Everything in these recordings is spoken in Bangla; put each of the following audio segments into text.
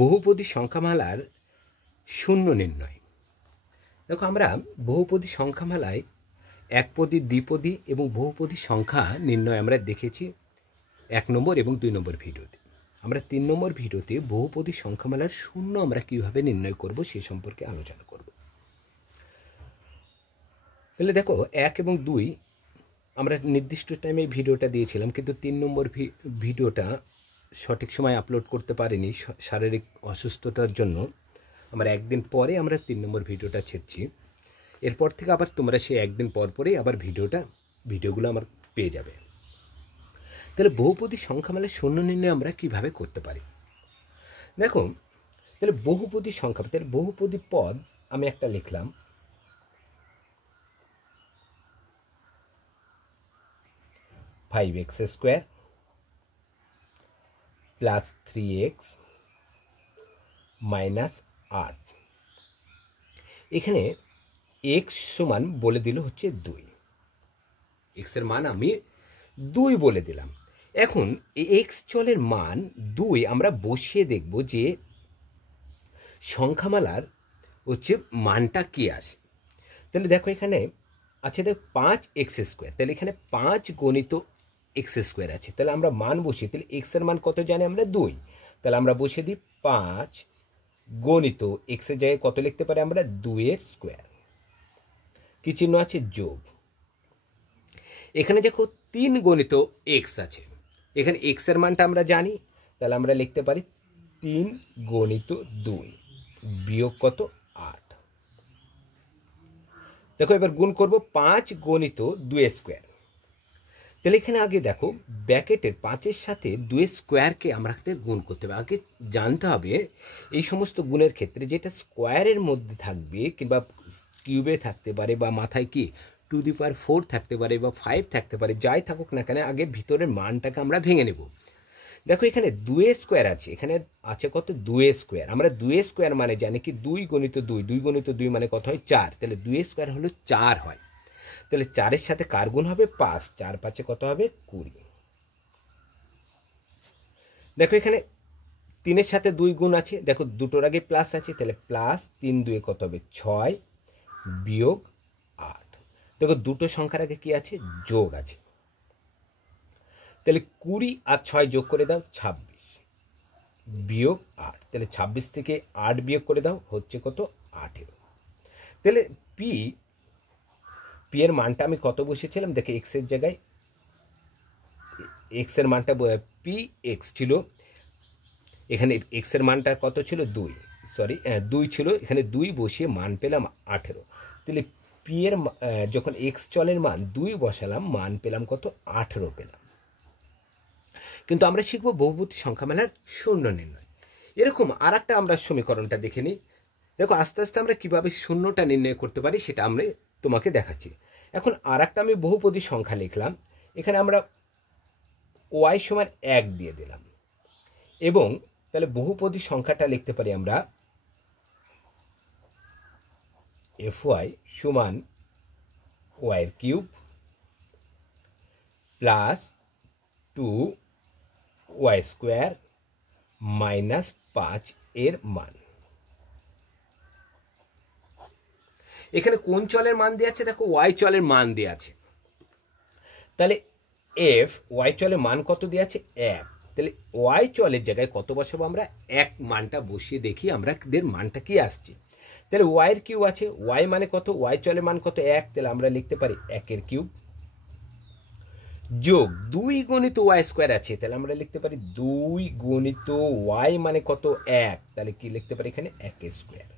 বহুপদী সংখ্যামালার শূন্য নির্ণয়। দেখো, আমরা বহুপদী সংখ্যামালায় একপদী, দ্বিপদী এবং বহুপদী সংখ্যা নির্ণয় আমরা দেখেছি 1 নম্বর এবং 2 নম্বর ভিডিওতে। আমরা 3 নম্বর ভিডিওতে বহুপদী সংখ্যামালার শূন্য আমরা কীভাবে নির্ণয় করব সে সম্পর্কে আলোচনা করব। তাহলে দেখো, 1 এবং 2 আমরা নির্দিষ্ট টাইমে ভিডিওটা দিয়েছিলাম, কিন্তু 3 নম্বর ভিডিওটা সঠিক সময় আপলোড করতে পারিনি শারীরিক অসুস্থতার জন্য। আমরা একদিন পরে আমরা 3 নম্বর ভিডিওটা ছেড়ছি। এরপর থেকে আবার তোমরা সেই একদিন পর পরেই আবার ভিডিওগুলো আমার পেয়ে যাবে। তাহলে বহুপদী সংখ্যামালার শূন্য নির্ণয় আমরা কিভাবে করতে পারি? দেখো, তাহলে বহুপদী সংখ্যা, তাহলে বহুপদী পদ আমি একটা লিখলাম, (5x² + 3x - 8। এখানে x সমান বলে দিল হচ্ছে 2। x এর মান আমি 2 বলে দিলাম। এখন এই x চলের মান 2 আমরা বসিয়ে দেখব যে সংখ্যামালার হচ্ছে মানটা কি আসে। তাহলে দেখো, এখানে আছে 5x², তাহলে এখানে 5 গণিত x² আছে। তাহলে আমরা মান বসিয়ে, তাহলে x এর মান কত জানি আমরা? 2। তাহলে আমরা বসিয়ে দিই 5 গণিত x এর জায়গায় কত লিখতে পারি আমরা? 2 কি চিহ্ন আছে? যোগ। এখানে দেখো 3 গণিত x আছে, এখানে x এর মানটা আমরা জানি, তাহলে আমরা লিখতে পারি 3 গণিত 2 বিয়োগ কত? 8। দেখো, এবার গুণ করব 5 গণিত 2²। তাহলে এখানে আগে দেখো, ব্র্যাকেটের 5-এর সাথে 2² আমরা গুণ করতে হবে। আগে জানতে হবে এই সমস্ত গুণের ক্ষেত্রে যেটা স্কোয়ারের মধ্যে থাকবে, কিংবা কিউবে থাকতে পারে, বা মাথায় কি 2^4 থাকতে পারে, বা 5 থাকতে পারে, যাই থাকুক না কেন, আগে ভিতরের মানটাকে আমরা ভেঙে নেব। দেখো, এখানে 2² আছে, এখানে আছে কত? 2²। আমরা 2² মানে জানি কি 2 গণিত 2, 2 গণিত 2 মানে কত হয়? 4। তাহলে 2² হলো 4 হয়। তাহলে 4-এর সাথে কার গুণ হবে? 5। 4 5 কত হবে? 20। দেখো, এখানে 3-এর সাথে 2 গুণ আছে, দেখো দুটোর আগে প্লাস আছে, তাহলে প্লাস 3 2 কত হবে? 6 বিয়োগ 8। দেখো, দুটো সংখ্যার আগে কি আছে? যোগ আছে। তাহলে 20 আর 6 যোগ করে দাও, 26 বিয়োগ 8। তাহলে 26 থেকে 8 বিয়োগ করে দাও, হচ্ছে কত? 18। তাহলে পি এর মানটা আমি কত বসেছিলাম? দেখে x এর জায়গায় x এর মানটা পি এক্স ছিল, এখানে x এর মানটা কত ছিল? 2 ছিল, এখানে 2 বসিয়ে মান পেলাম 18। তাহলে পি এর যখন x চলের মান 2 বসালাম, মান পেলাম কত? 18 পেলাম। কিন্তু আমরা শিখবো বহুপদী সংখ্যামালার শূন্য নির্ণয়। এরকম আর একটা আমরা সমীকরণটা দেখে নিই। দেখো, আস্তে আস্তে আমরা কিভাবে শূন্যটা নির্ণয় করতে পারি সেটা আমরা তোমাকে দেখাচ্ছি। এখন আর একটা আমি বহুপদী সংখ্যা লিখলাম, এখানে আমরা y সমান 1 দিয়ে দিলাম, এবং তাহলে বহুপদী সংখ্যাটা লিখতে পারি আমরা fy সমান y³ প্লাস 2y² মাইনাস 5 এর মান। এখানে কোন চলের মান দেওয়া আছে? দেখো, y চলের মান দেওয়া আছে। তাহলে y চলের মান কত দেওয়া আছে? 1। তাহলে y চলের জায়গায় কত বসাবো আমরা? 1 মানটা বসিয়ে দেখি আমাদের মানটা কি আসছে। তাহলে y এর কিউব আছে, y মানে কত? y চলের মান কত? 1। তাহলে আমরা লিখতে পারি 1 এর কিউব যোগ 2 গণিত y² আছে, তাহলে আমরা লিখতে পারি 2 গণিত y মানে কত? 1। তাহলে কি লিখতে পারি? এখানে 1²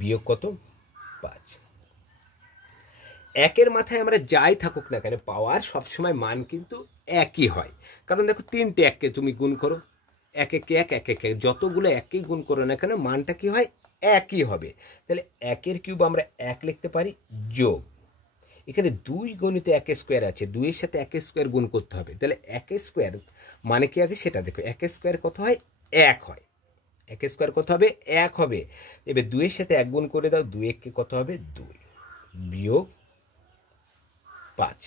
বিয়োগ কত? 5। 1-এর মাথায় আমরা যাই থাকুক না কেন, পাওয়ার সবসময় মান কিন্তু একই হয়। কারণ দেখো, 3টে 1কে তুমি গুণ করো, 1 1 1 1 1 যতগুলো 1কেই গুণ করো না কেন, মানটা কি হয়? একই হবে। তাহলে 1 এর কিউব আমরা 1 লিখতে পারি যোগ, এখানে 2 গণিত 1² আছে, 2 এর সাথে 1² গুণ করতে হবে। তাহলে 1² মানে কি আগে সেটা দেখো, 1² কত হয়? 1 হয়। 1² কত হবে? 1 হবে। এবার 2 এর সাথে 1 গুণ করে দাও, 2 1 কত হবে? 2 বিয়োগ 5।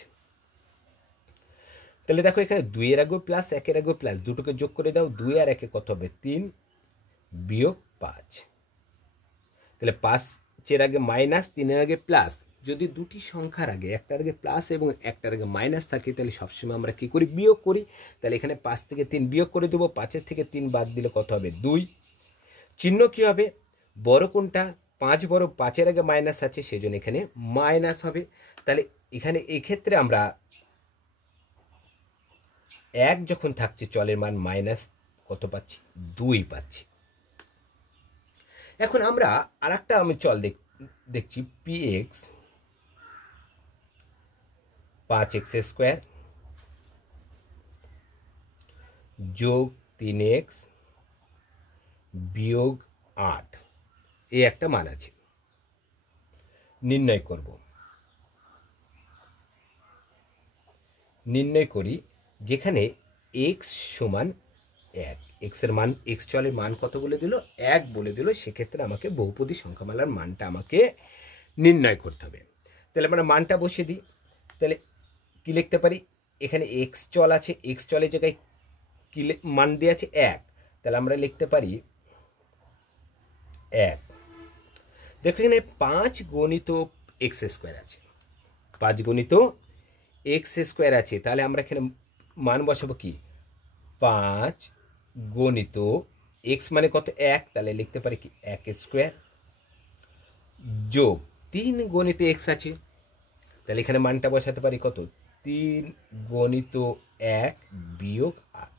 তাহলে দেখো, এখানে 2 এর আগে প্লাস 1 এর আগে প্লাস, দুটোকে যোগ করে দাও, 2 আর 1 কত হবে? 3 বিয়োগ 5। তাহলে 5-এর আগে মাইনাস, 3-এর আগে প্লাস। যদি দুটি সংখ্যার আগে, একটার আগে প্লাস এবং একটার আগে মাইনাস থাকে, তাহলে সবসময় আমরা কী করি? বিয়োগ করি। তাহলে এখানে 5 থেকে 3 বিয়োগ করে দেবো। 5-এর থেকে 3 বাদ দিলে কত হবে? 2। চিহ্ন কী হবে? বড় কোনটা? 5 বড়, 5-এর আগে মাইনাস আছে, সেজন্য এখানে মাইনাস হবে। তাহলে এখানে এক্ষেত্রে আমরা 1 যখন থাকছে, চলের মান মাইনাস কত পাচ্ছি? 2 পাচ্ছি। এখন আমরা আর একটা চল দেখছি, px 5x² যোগ 3x বিয়োগ 8, এই একটা মান আছে, নির্ণয় করব। নির্ণয় করি, যেখানে x সমান 1, এক্সের মান, এক্স চলের মান কত বলে দিল? 1 বলে দিল। সেক্ষেত্রে আমাকে বহুপদী সংখ্যামালার মানটা আমাকে নির্ণয় করতে হবে। তাহলে আমরা মানটা বসিয়ে দিই। তাহলে কী লিখতে পারি? এখানে এক্স চল আছে, এক্স চলের জায়গায় কী মান দিয়ে আছে? 1। তাহলে আমরা লিখতে পারি 1। দেখো এখানে 5 গণিত x² আছে, 5 গণিত x² আছে। তাহলে আমরা এখানে মান বসাবো কি? 5 গণিত x মানে কত? 1। তাহলে লিখতে পারি কি? 1² যোগ 3 গণিত x আছে। তাহলে এখানে মানটা বসাতে পারি কত? 3 গণিত 1 বিয়োগ 8।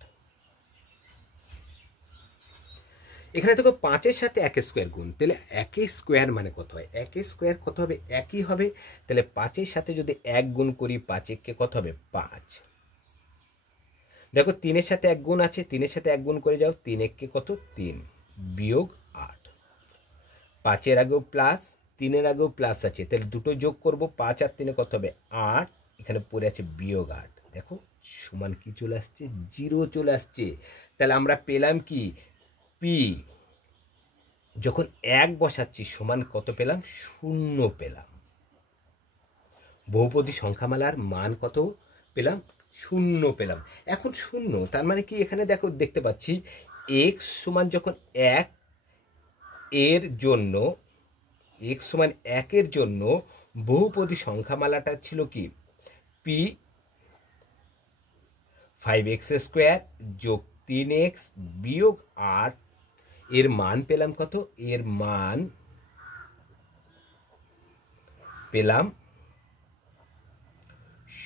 এখানে দেখো 5-এর সাথে 1² গুণ, তাহলে 1² মানে কত হয়? 1² কত হবে? 1ই হবে। তাহলে 5-এর সাথে যদি 1 গুণ করি, 5-কে কত হবে? 5। দেখো 3-এর সাথে 1 গুণ আছে, 3-এর সাথে 1 গুণ করে যাও, 3-কে কত? 3 বিয়োগ 8। 5-এর আগেও প্লাস, 3-এর আগেও প্লাস আছে, তাহলে দুটো যোগ করব। 5 আর 3-এ কত হবে? 8। এখানে পড়ে আছে বিয়োগ 8। দেখো সমান কি চলে আসছে? 0 চলে আসছে। তাহলে আমরা পেলাম কি? পি যখন 1 বসাচ্ছি সমান কত পেলাম? 0 পেলাম। বহুপদী সংখ্যামালার মান কত পেলাম? 0 পেলাম। এখন 0 তার মানে কি? এখানে দেখো দেখতে পাচ্ছি x সমান যখন 1 এর জন্য, x সমান 1 এর জন্য বহুপদী সংখ্যামালাটা ছিল কি? p 5x² যোগ 3x বিয়োগ 8, এর মান পেলাম কত? এর মান পেলাম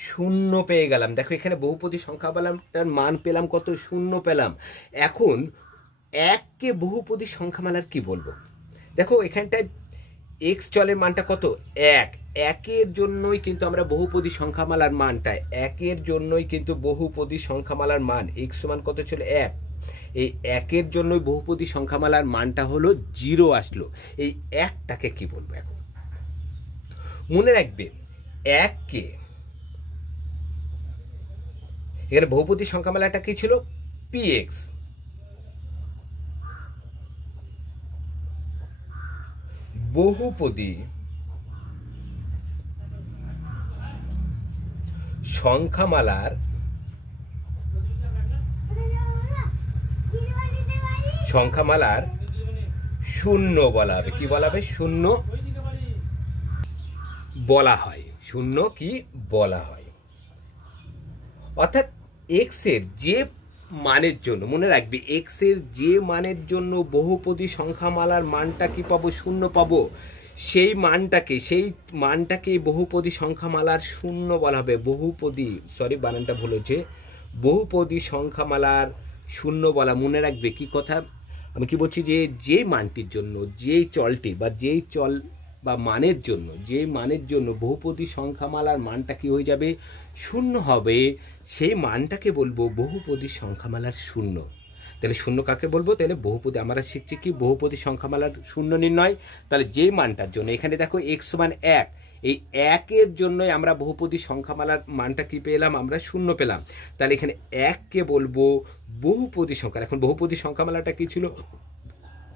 0 পেয়ে গেলাম। দেখো এখানে বহুপদী সংখ্যামালাটার মান পেলাম কত? 0 পেলাম। এখন 1কে বহুপদী সংখ্যামালার কি বলবো? দেখো এখানটায় x চলের মানটা কত? 1। 1-এর জন্যই কিন্তু আমরা বহুপদী সংখ্যামালার মানটা, 1-এর জন্যই কিন্তু বহুপদী সংখ্যামালার মান x সমান কত ছিল? 1। এই 1-এর জন্যই বহুপদী সংখ্যামালার মানটা হলো 0 আসলো। এই 1টাকে কি বলবো? এখন মনে রাখবে 1কে, এখানে বহুপদী সংখ্যামালাটা কি ছিল? px। বহুপদী সংখ্যামালার শূন্য বলা হবে। কি বলা হবে? শূন্য বলা হয়। শূন্য কি বলা হয়? অর্থাৎ এক্স এর যে মানের জন্য, মনে রাখবে এক্স এর যে মানের জন্য বহুপদী সংখ্যামালার মানটা কি পাবো? 0 পাবো। সেই মানটাকে বহুপদী সংখ্যামালার 0 বলা হবে। বানানটা ভুল হচ্ছে, বহুপদী সংখ্যামালার 0 বলা। মনে রাখবে কি কথা আমি কি বলছি? যে মানটির জন্য, যেই চলটি বা যেই চল বা মানের জন্য, যে মানের জন্য বহুপদী সংখ্যামালার মানটা কি হয়ে যাবে? 0 হবে, সেই মানটাকে বলবো বহুপদী সংখ্যামালার 0। তাহলে 0 কাকে বলবো? তাহলে বহুপদী, আমরা শিখছি কি? বহুপদী সংখ্যামালার 0 নির্ণয়। তাহলে যে মানটার জন্য, এখানে দেখো x সমান 1, এই 1-এর জন্যই আমরা বহুপদী সংখ্যামালার মানটা কি পেলাম? আমরা 0 পেলাম। তাহলে এখানে 1কে বলবো বহুপদী সংখ্যা। এখন বহুপদী সংখ্যামালাটা কি ছিল?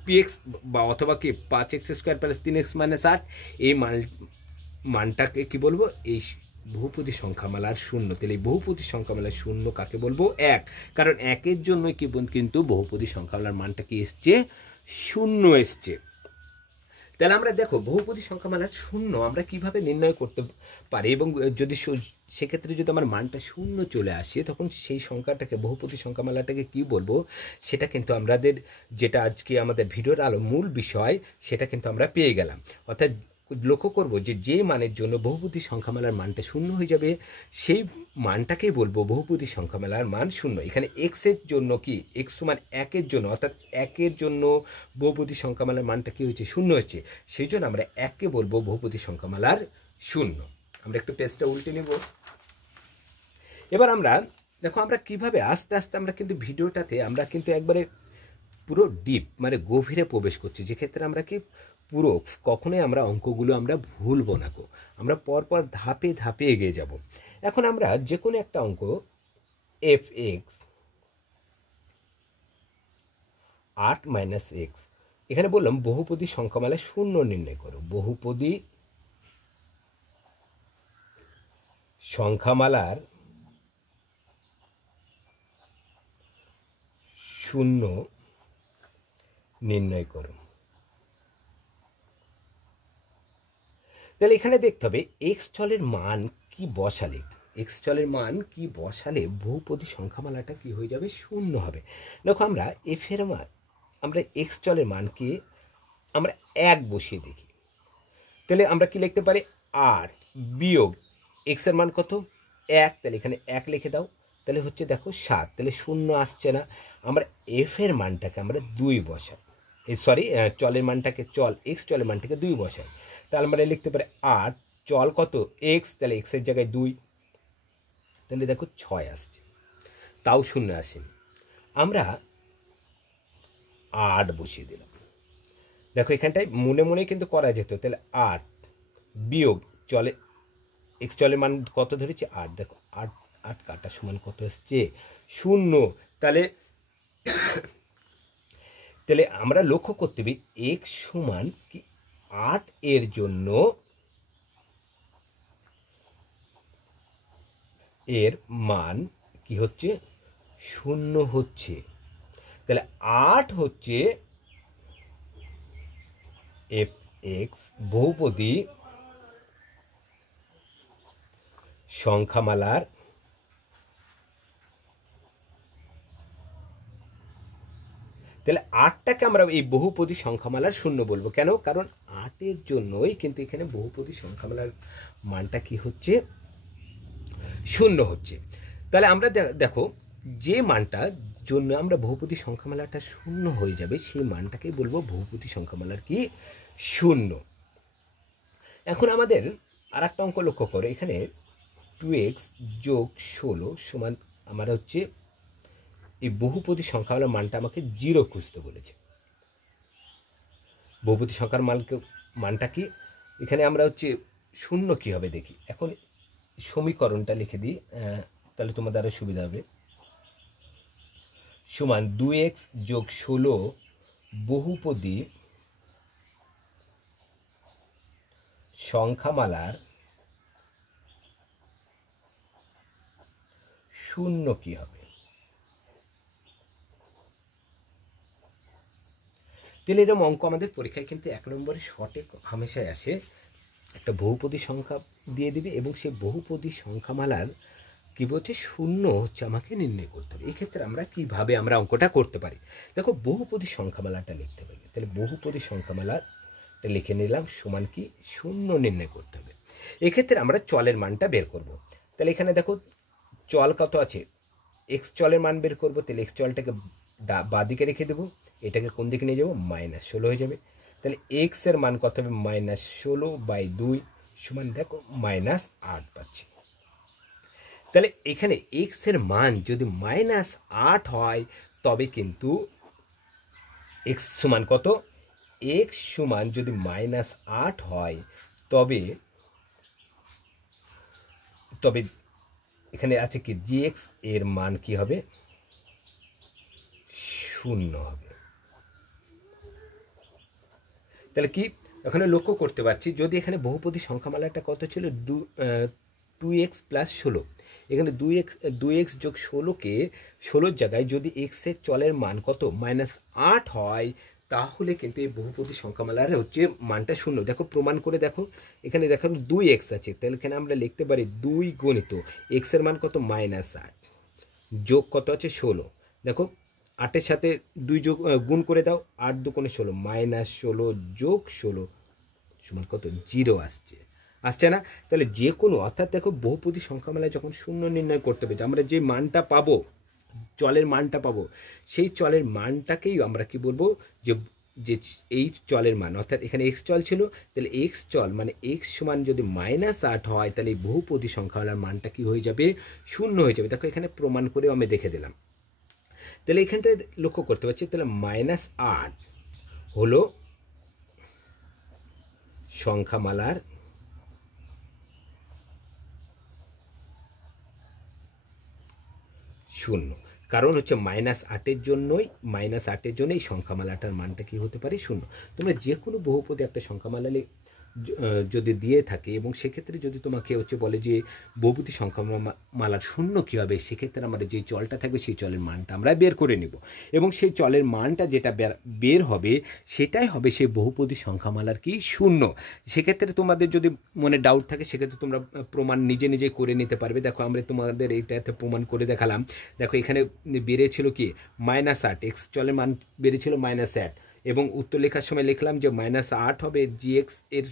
px বা অথবা কি 5x² প্লাস 3x মাইনাস 8, এই মানটাকে কি বলবো? এই বহুপদী সংখ্যামালার 0। তাহলে এই বহুপদী সংখ্যামালার 0 কাকে বলবো? 1। কারণ 1-এর জন্যই কিন্তু বহুপদী সংখ্যামালার মানটা কি এসছে? শূন্য এসছে। তাহলে আমরা দেখো বহুপদী সংখ্যামালার শূন্য আমরা কিভাবে নির্ণয় করতে পারি, এবং যদি সেক্ষেত্রে যদি আমার মানটা শূন্য চলে আসে তখন সেই সংখ্যাটাকে বহুপদী সংখ্যামালাটাকে কি বলবো, সেটা কিন্তু আমাদের যেটা আজকে আমাদের ভিডিওর মূল বিষয় সেটা কিন্তু আমরা পেয়ে গেলাম। অর্থাৎ লক্ষ্য করব যে মানের জন্য বহুপদী সংখ্যামালার মানটা শূন্য হয়ে যাবে সেই মানটাকেই বলবো বহুপদী সংখ্যামালার মান শূন্য। এখানে এক্সের জন্য কি এক্স সমান একের জন্য, অর্থাৎ একের জন্য বহুপদী সংখ্যামালার মানটা কি হয়েছে, শূন্য হচ্ছে, সেই জন্য আমরা এককে বলবো বহুপদী সংখ্যামালার শূন্য। আমরা একটু পেজটা উল্টে নেব। এবার আমরা দেখো আমরা কিভাবে আস্তে আস্তে আমরা কিন্তু ভিডিওটাতে আমরা কিন্তু একবারে পুরো ডিপ মানে গভীরে প্রবেশ করছি, যেক্ষেত্রে আমরা কি পুরো কখনোই আমরা অঙ্কগুলো আমরা ভুলবো না গো, আমরা পরপর ধাপে ধাপে এগিয়ে যাব। এখন আমরা যে কোনো একটা অঙ্ক এফ এক্স 8 মাইনাস এক্স, এখানে বললাম বহুপদী সংখ্যামালা শূন্য নির্ণয় করো। বহুপদী সংখ্যামালার শূন্য নির্ণয় করো। তাহলে এখানে দেখতে হবে এক্স চলের মান কি বসালে, এক্স চলের মান কি বসালে বহুপদী সংখ্যামালাটা কি হয়ে যাবে, শূন্য হবে। দেখো আমরা এফ এর মান, আমরা এক্স চলের মানকে আমরা 1 বসিয়ে দেখি, তাহলে আমরা কি লিখতে পারি 8 বিয়োগ এক্স এর মান কত 1, তাহলে এখানে 1 লিখে দাও, তাহলে হচ্ছে দেখো 7, তাহলে শূন্য আসছে না। আমরা এফ এর মানটাকে আমরা 2 বসাই, সরি চলের মানটাকে এক্স চলের মানটাকে 2 বসাই, তাহলে আমরা লিখতে পারি 8 চল কত এক্স, তাহলে এক্সের জায়গায় 2, তাহলে দেখো 6 আসছে, তাও শূন্য আসেনি। আমরা 8 বসিয়ে দিলাম, দেখো এখানটায় মনে মনে কিন্তু করা যেত, তাহলে 8 বিয়োগ চলে এক্স চলের মান কত ধরেছি 8, দেখো 8 8 কাটা সমান কত আসছে 0, তাহলে তাহলে আমরা লক্ষ্য করতে হবে এক্স সমান কি 8 এর জন্য এর মান কি হচ্ছে 0 হচ্ছে, তাহলে 8 হচ্ছে এফ এক্স বহুপদী সংখ্যামালার তাহলে 8টাকে আমরা এই বহুপদী সংখ্যামালার শূন্য বলবো কেন, কারণ 8 এর জন্যই কিন্তু এখানে বহুপদী সংখ্যামালার মানটা কি হচ্ছে শূন্য হচ্ছে। তাহলে আমরা দেখো যে মানটা জন্য আমরা বহুপদী সংখ্যামালাটা শূন্য হয়ে যাবে সেই মানটাকেই বলবো বহুপদী সংখ্যামালার কি শূন্য। এখন আমাদের আর একটা অঙ্ক লক্ষ্য করো, এখানে 2x যোগ 16 সমান আমার হচ্ছে এই বহুপদী সংখ্যামালার মানটা আমাকে 0 খুঁজতে বলেছে। বহুপদী সংখ্যার মানটা কি, এখানে আমরা হচ্ছে শূন্য কি হবে দেখি। এখন সমীকরণটা লিখে দিই, তাহলে তোমাদের আরও সুবিধা হবে। সমান 2x যোগ 16 বহুপদী সংখ্যামালার শূন্য কি হবে। তাহলে এরকম অঙ্ক আমাদের পরীক্ষায় কিন্তু 1 নম্বরে শর্টে হামেশাই আসে, একটা বহুপদী সংখ্যা দিয়ে দিবে এবং সেই বহুপদী সংখ্যামালার কি বলছে শূন্য হচ্ছে আমাকে নির্ণয় করতে হবে। এক্ষেত্রে আমরা কিভাবে আমরা অঙ্কটা করতে পারি, দেখো বহুপদী সংখ্যামালাটা লিখতে হবে, তাহলে বহুপদী সংখ্যামালাটা লিখে নিলাম সমান কি শূন্য নির্ণয় করতে হবে। এক্ষেত্রে আমরা চলের মানটা বের করব, তাহলে এখানে দেখো চল কত আছে এক্স চলের মান বের করব, তাহলে এক্স চলটাকে বাঁ দিকে রেখে দেবো, এটাকে কোন দিকে নিয়ে যাবো -16 হয়ে যাবে, তাহলে এক্স এর মান কত হবে -16/2 সমান দেখো -8 পাচ্ছি। তাহলে এখানে এক্স এর মান যদি -8 হয় তবে কিন্তু এক্স সমান কত, এক্স সমান যদি -8 হয় তবে তবে এখানে আছে কি জিএক্স এর মান কি হবে 0 হবে। তাহলে কি এখানে লক্ষ্য করতে পারছি, যদি এখানে বহুপদী সংখ্যামালাটা কত ছিল 2x + 16, এখানে 2x যোগ 16কে 16 জায়গায় যদি এক্সের চলের মান কত -8 হয় তাহলে কিন্তু এই বহুপদী সংখ্যামালার হচ্ছে মানটা শূন্য। দেখো প্রমাণ করে দেখো, এখানে দেখো 2x আছে, তাহলে এখানে আমরা লিখতে পারি 2 গণিত এক্সের মান কত -8 যোগ কত আছে 16। দেখো 8-এর সাথে 2 যোগ গুণ করে দাও, 8 দুগুণে 16, -16 যোগ 16 সমান কত 0 আসছে না? তাহলে যে কোনো, অর্থাৎ দেখো বহুপদী সংখ্যামালায় যখন শূন্য নির্ণয় করতে হবে, আমরা যে মানটা পাবো, চলের মানটা পাবো, সেই চলের মানটাকেই আমরা কি বলবো, যে যে এই চলের মান, অর্থাৎ এখানে এক্স চল ছিল, তাহলে এক্স চল মানে এক্স সমান যদি -8 হয়, তাহলে এই বহুপদী সংখ্যামালার মানটা কি হয়ে যাবে, শূন্য হয়ে যাবে। দেখো এখানে প্রমাণ করেও আমি দেখে দিলাম। তাহলে এখানটায় লক্ষ্য করতে পারছি, তাহলে -8 হলো সংখ্যামালার শূন্য, কারণ হচ্ছে -8-এর জন্যই এই সংখ্যামালাটার মানটা কি হতে পারে, শূন্য। তোমরা যে কোনো বহুপদী একটা সংখ্যামালা যদি দিয়ে থাকে, এবং সেক্ষেত্রে যদি তোমাকে হচ্ছে বলে যে বহুপদী সংখ্যামালার শূন্য কী হবে, সেক্ষেত্রে আমরা যে চলটা থাকবে সেই চলের মানটা আমরা বের করে নেব, এবং সেই চলের মানটা যেটা বের হবে সেটাই হবে সেই বহুপদী সংখ্যামালার কি, শূন্য। সেক্ষেত্রে তোমাদের যদি মনে ডাউট থাকে, সেক্ষেত্রে তোমরা প্রমাণ নিজে করে নিতে পারবে। দেখো আমরা তোমাদের এইটাতে প্রমাণ করে দেখালাম। দেখো এখানে বেড়েছিল কি -8, এক্স চলের মান বেড়েছিল -8, এবং উত্তর লেখার সময় লিখলাম যে -8 হবে জিএক্স এর,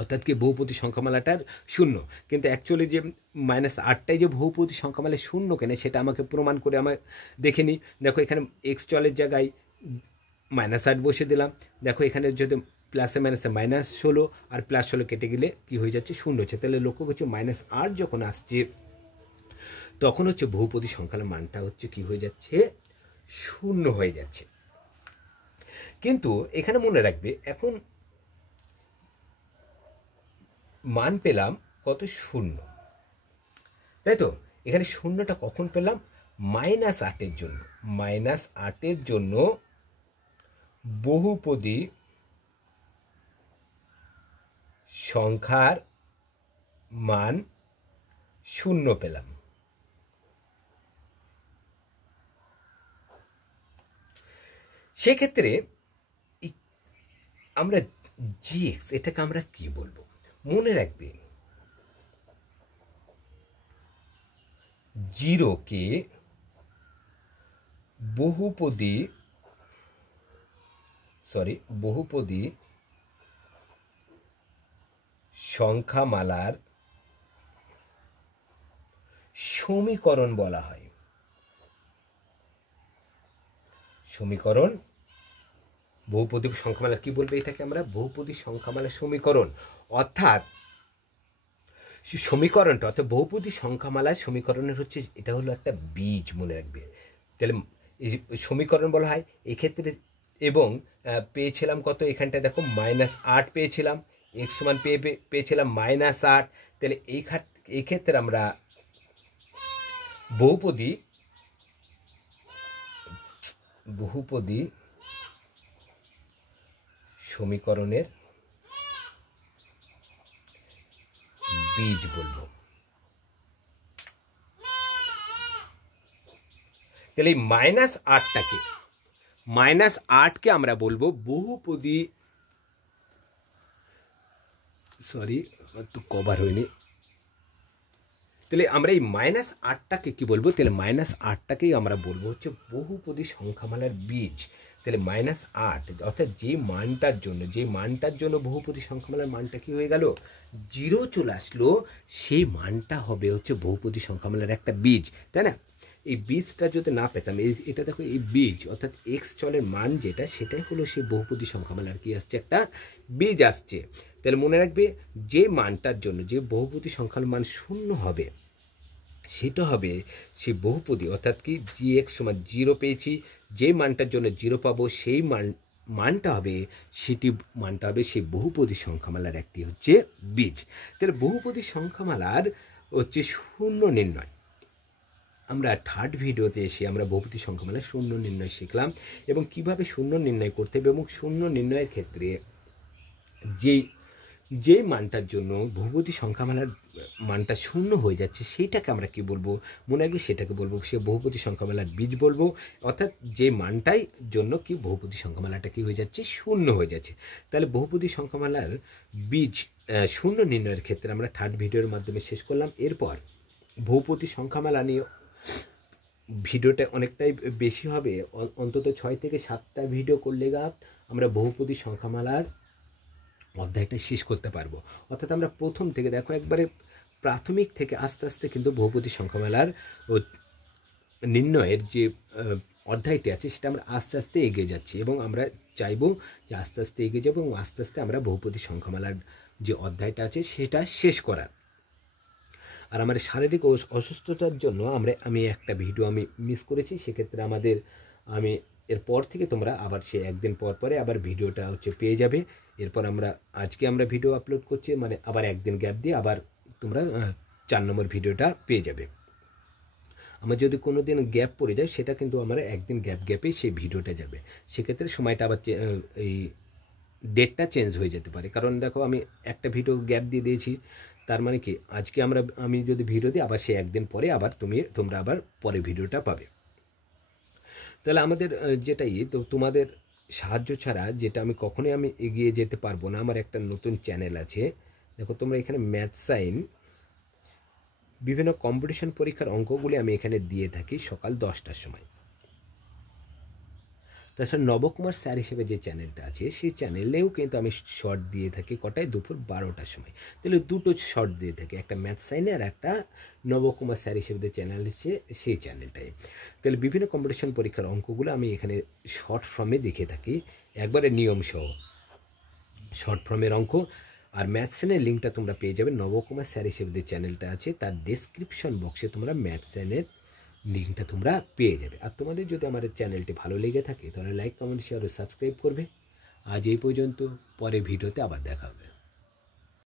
অর্থাৎ কি বহুপদী সংখ্যামালাটার শূন্য। কিন্তু অ্যাকচুয়ালি যে -8টাই যে বহুপদী সংখ্যামালা শূন্য কেন, সেটা আমাকে প্রমাণ করে আমার দেখে নিই। দেখো এখানে এক্স চলের জায়গায় -8 বসে দিলাম। দেখো এখানে যদি প্লাসে মাইনাসে -16 আর +16 কেটে গেলে কি হয়ে যাচ্ছে, শূন্য হচ্ছে। তাহলে লক্ষ্য করছি -8 যখন আসছে, তখন হচ্ছে বহুপদী সংখ্যার মানটা হচ্ছে কি হয়ে যাচ্ছে, শূন্য হয়ে যাচ্ছে। কিন্তু এখানে মনে রাখবে, এখন মান পেলাম কত, শূন্য, তাই তো? এখানে শূন্যটা কখন পেলাম, -8-এর জন্য। -8-এর জন্য বহুপদী সংখ্যার মান শূন্য পেলাম। সেক্ষেত্রে আমরা জিএক্স, এটাকে আমরা কি বলবো, মনে রাখবে 0কে বহুপদী সংখ্যামালার সমীকরণ বলা হয়। সমীকরণ, বহুপদী সংখ্যামালা কি বলবে, এটাকে আমরা বহুপদী সংখ্যামালার সমীকরণ। অর্থাৎ সমীকরণটা, অর্থাৎ বহুপদী সংখ্যামালার সমীকরণের হচ্ছে, এটা হলো একটা বীজ, মনে রাখবে। তাহলে এই সমীকরণ বলা হয় এক্ষেত্রে। এবং পেয়েছিলাম কত, এখানটায় দেখো -8 পেয়েছিলাম, এক্স সমান পেয়েছিলাম -8। তাহলে এই ক্ষেত্রে আমরা বহুপদী সমীকরণের বীজ বলবো। তাহলে এই -8কে আমরা বলবো বহুপদী, সরি একটু কভার হয়নি। তাহলে আমরা এই -8টাকে কি বলবো, তাহলে -8টাকেই আমরা বলবো হচ্ছে বহুপদী সংখ্যামালার বীজ। তাহলে -8, অর্থাৎ যে মানটার জন্য বহুপদী সংখ্যামালার মানটা কি হয়ে গেল, 0 চলে আসলো, সেই মানটা হবে হচ্ছে বহুপদী সংখ্যামালার একটা বীজ, তাই না? এই বীজটা যদি না পেতাম, এটা দেখো এই বীজ, অর্থাৎ এক্স চলের মান যেটা, সেটাই হলো সেই বহুপদী সংখ্যামালার কি আসছে, একটা বীজ আসছে। তাহলে মনে রাখবে, যে মানটার জন্য যে বহুপদী সংখ্যার মান শূন্য হবে, সেটা হবে সেই বহুপদী, অর্থাৎ কি জিএক্স সমান 0 পেয়েছি, যে মানটার জন্য 0 পাবো, সেই মানটা হবে সেই বহুপদী সংখ্যামালার একটি হচ্ছে বীজ। তাহলে বহুপদী সংখ্যামালার হচ্ছে শূন্য নির্ণয়, আমরা থার্ড ভিডিওতে এসে আমরা বহুপদী সংখ্যামালার শূন্য নির্ণয় শিখলাম, এবং কিভাবে শূন্য নির্ণয় করতে হবে, এবং শূন্য নির্ণয়ের ক্ষেত্রে যে মানটার জন্য বহুপদী সংখ্যামালার মানটা শূন্য হয়ে যাচ্ছে সেইটাকে আমরা কি বলবো, মনে রাখবে সেটাকে বলবো সে বহুপদী সংখ্যামালার বীজ বলবো। অর্থাৎ যে মানটাই জন্য কি বহুপদী সংখ্যামালাটা কি হয়ে যাচ্ছে, শূন্য হয়ে যাচ্ছে। তাহলে বহুপদী সংখ্যামালার বীজ শূন্য নির্ণয়ের ক্ষেত্রে আমরা থার্ড ভিডিওর মাধ্যমে শেষ করলাম। এরপর বহুপদী সংখ্যামালা নিয়ে ভিডিওটা অনেকটাই বেশি হবে, অন্তত 6 থেকে 7টা ভিডিও করলে আমরা বহুপদী সংখ্যামালার অধ্যায়টা শেষ করতে পারবো। অর্থাৎ আমরা প্রথম থেকে দেখো একবারে প্রাথমিক থেকে আস্তে আস্তে কিন্তু বহুপদী সংখ্যামালার নির্ণয়ের যে অধ্যায়টি আছে সেটা আমরা আস্তে আস্তে এগিয়ে যাচ্ছি, এবং আমরা চাইবো যে আস্তে আস্তে এগিয়ে যাবো এবং আস্তে আস্তে আমরা বহুপদী সংখ্যামালার যে অধ্যায়টা আছে সেটা শেষ করার। আর আমার শারীরিক অসুস্থতার জন্য আমি একটা ভিডিও মিস করেছি, সেক্ষেত্রে আমি এরপর থেকে তোমরা আবার সে একদিন পর পরে আবার ভিডিওটা পেয়ে যাবে। এরপর আজকে আমরা ভিডিও আপলোড করছি, মানে আবার একদিন গ্যাপ দিয়ে আবার তোমরা 4 নম্বর ভিডিওটা পেয়ে যাবে। আমার যদি কোনো দিন গ্যাপ পড়ে যায় সেটা কিন্তু আমরা একদিন গ্যাপেই সেই ভিডিওটা যাবে, সেক্ষেত্রে সময়টা আবার এই ডেটটা চেঞ্জ হয়ে যেতে পারে। কারণ দেখো আমি একটা ভিডিও গ্যাপ দিয়ে দিয়েছি, তার মানে কি আজকে আমি যদি ভিডিও দিই আবার সে একদিন পরে আবার তোমরা আবার পরে ভিডিওটা পাবে। তাহলে আমাদের যেটাই তো তোমাদের সাহায্য ছাড়া যেটা কখনোই এগিয়ে যেতে পারবো না। আমার একটা নতুন চ্যানেল আছে, দেখো তোমরা এখানে ম্যাথ সাইন বিভিন্ন কম্পিটিশন পরীক্ষার অঙ্কগুলি আমি এখানে দিয়ে থাকি সকাল 10টার সময়। তাছাড়া নবকুমার স্যার হিসেবে যে চ্যানেলটা আছে সেই চ্যানেলেও কিন্তু আমি শর্ট দিয়ে থাকি কটায়, দুপুর 12টার সময়। তাহলে দুটো শর্ট দিয়ে থাকি, একটা ম্যাথ সাইনে আর একটা নবকুমার স্যার হিসেবে যে চ্যানেল আছে সেই চ্যানেলটাই। তাহলে বিভিন্ন কম্পিটিশন পরীক্ষার অঙ্কগুলো আমি এখানে শর্ট ফর্মে দেখে থাকি, একবারে নিয়ম সহ শর্ট ফর্মের অঙ্ক। আর ম্যাথ সাইনের লিঙ্কটা তোমরা পেয়ে যাবে নবকুমার স্যার হিসেবে যে চ্যানেলটা আছে তার ডেসক্রিপশন বক্সে, তোমরা ম্যাথ সাইনের লিঙ্কটা তোমরা পেয়ে যাবে। আর তোমাদের যদি আমার চ্যানেলটি ভালো লেগে থাকে তাহলে লাইক, কমেন্ট, শেয়ার ও সাবস্ক্রাইব করবে। আজ এই পর্যন্ত, পরে ভিডিওতে আবার দেখা হবে।